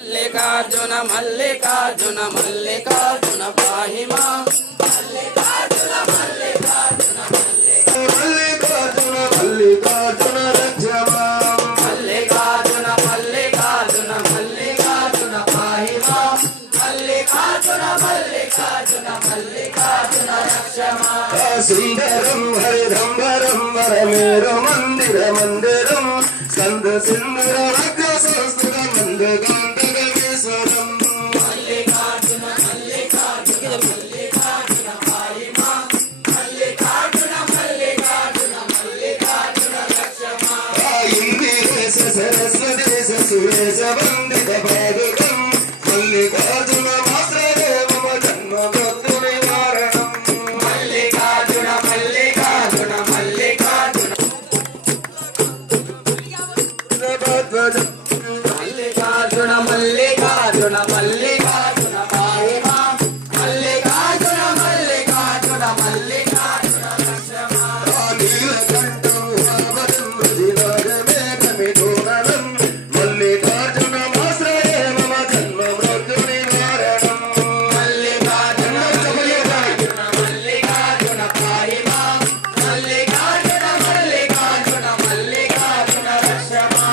మల్లికార్జున మల్లికార్జున మల్లికార్జున పాహి మాం మల్లికార్జున మల్లికార్జున మల్లికార్జున మల్లికార్జున రక్ష మాం మల్లికార్జున మల్లికార్జున మల్లికార్జున పాహి మాం మల్లికార్జున మల్లికార్జున మల్లికార్జున రక్ష మాం సుందరం హరిదంబరం వరమేరు మందిర మందిరం స్కంద సింధుర రక్ష సంస్కృత మందగాంతగమేశ్వరం మల్లికార్జున మల్లికార్జున మల్లికార్జున పాహి మాం మల్లికార్జున మల్లికార్జున మల్లికార్జున రక్ష మాం ఇందిరేశ సరస్వతేశ సురేశ వందిత పాదుకం మల్లికార్జున మాశ్రయే మమ జన్మ మృత్యు నివారణం మల్లికార్జున మల్లికార్జున మల్లికార్జున మల్లికార్జున మల్లికార్జున మల్లికార్జున పాహి మాం మల్లికార్జున మల్లికార్జున మల్లికార్జున రక్ష మాం నీలకంఠం వామనం వృజినాగమేఘమిథునం మల్లికార్జున మాశ్రయే మమ జన్మ మృత్యు నివారణం మల్లికార్జున మల్లికార్జున మల్లికార్జున పాహి మాం మల్లికార్జున మల్లికార్జున మల్లికార్జున రక్ష మాం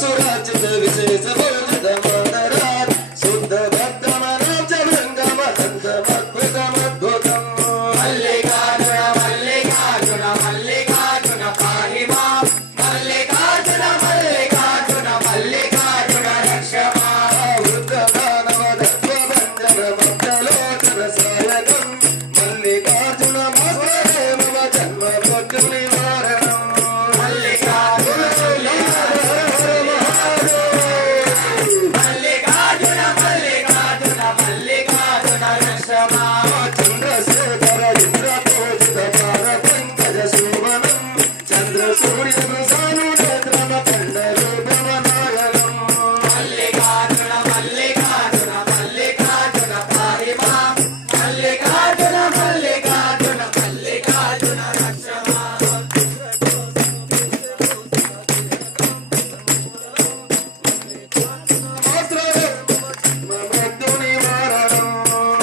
సురాచిత విశేష బౌద్ధ మందరార్ శుద్ధ భక్తమనాం చ భృంగమదంత మద్భుతమద్భుతం మల్లికార్జున మల్లికార్జున మల్లికార్జున పాహి మాం మల్లికార్జున మల్లికార్జున మల్లికార్జున రక్ష మాం వృద్ధమానవదత్వభంజన మద్దలోచన సాయకం మల్లికార్జున మాశ్రయే మమ జన్మ మృత్యు నివారణం మల్లికార్జున చంద్రశేఖర ఇంద్రపోజిత పార పంకజ శోభనం చంద్ర సూర్య ప్రసాను నేత్రమ కండ రూపమనాయనం మల్లికార్జున మల్లికార్జున మల్లికార్జున పాహి మాం మల్లికార్జున మల్లికార్జున మల్లికార్జున రక్ష మాం మృత్యు నివారణం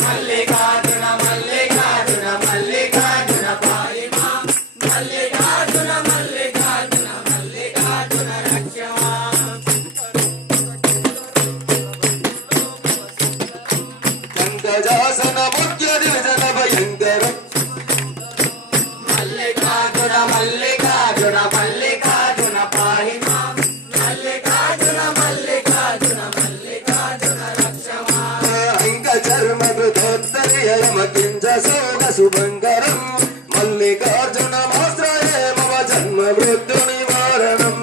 మల్లికార్జున మల్లికార్జున మల్లికార్జున పాహి మాం మల్లికార్జున మల్లికార్జున మల్లికార్జున రక్ష మాం పంకజాసన ముఖ్య దివజన భయంకరం మల్లికార్జున మల్లికార్జున మల్లికార్జున పాహి మాం మల్లికార్జున మల్లికార్జున మల్లికార్జున రక్ష మాం అంక చర్మ కృతోత్తరీయమకించ సోగ శుభంకరం మల్లికార్జున మాశ్రయే మమ జన్మ మృత్యు నివారణం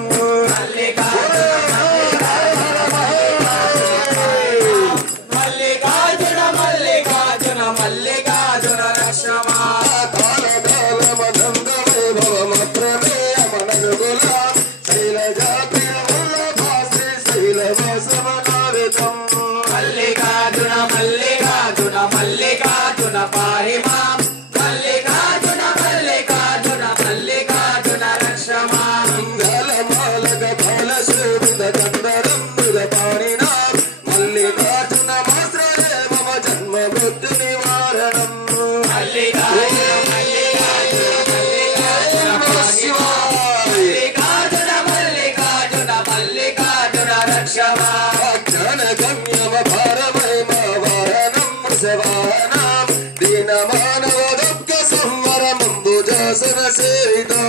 మల్లికార్జున మల్లికార్జున మల్లికార్జున రక్ష మాం కాలకాలమనందమే భవమత్రమేయమననుగుణ శైలజాప్రియవల్లభాశ్రీ శైలవాసవనారితం మల్లికార్జున మల్లికార్జున మల్లికార్జున పాహి మాం మల్లికార్జున మల్లికార్జున మల్లికార్జున రక్ష మాం మంగళమాలక ఫలశోభిత కందరం మృగపాణినాం మల్లికార్జున మాశ్రయే మమ జన్మ మృత్యు నివారణం మల్లికార్జున మల్లికార్జున మల్లికార్జున పాహి మాం మల్లికార్జున మల్లికార్జున మల్లికార్జున రక్ష మాం జ్ఞానగమ్యమ భారమహిమ వారణం వృషవాహనం దీనమానవ దుఃఖ సంవరమంబుజాసన సేవితం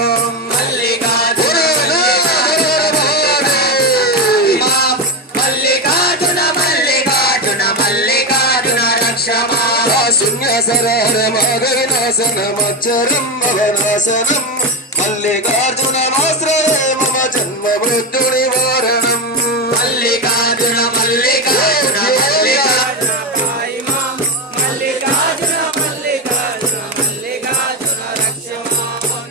మల్లికార్జున మల్లికార్జున మల్లికార్జున మల్లికార్జున రక్ష మాం శూన్య సరహర మాగవినా శాసనమక్షరం భవనాశనం మల్లికార్జునమాశ్రయే మమ జన్మ మృత్యు నివారణం మల్లికార్జున మల్లికార్జున మల్లికార్జున పాహి మాం మల్లికార్జున మల్లికార్జున మల్లికార్జున రక్ష మాం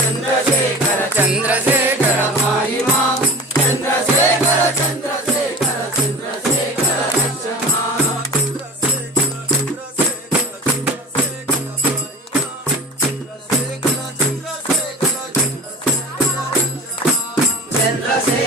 చంద్రశేఖర చంద్రశేఖర పాహి మాం చంద్రశేఖర చంద్రశేఖర చంద్రశేఖర రక్ష మాం చంద్రశేఖర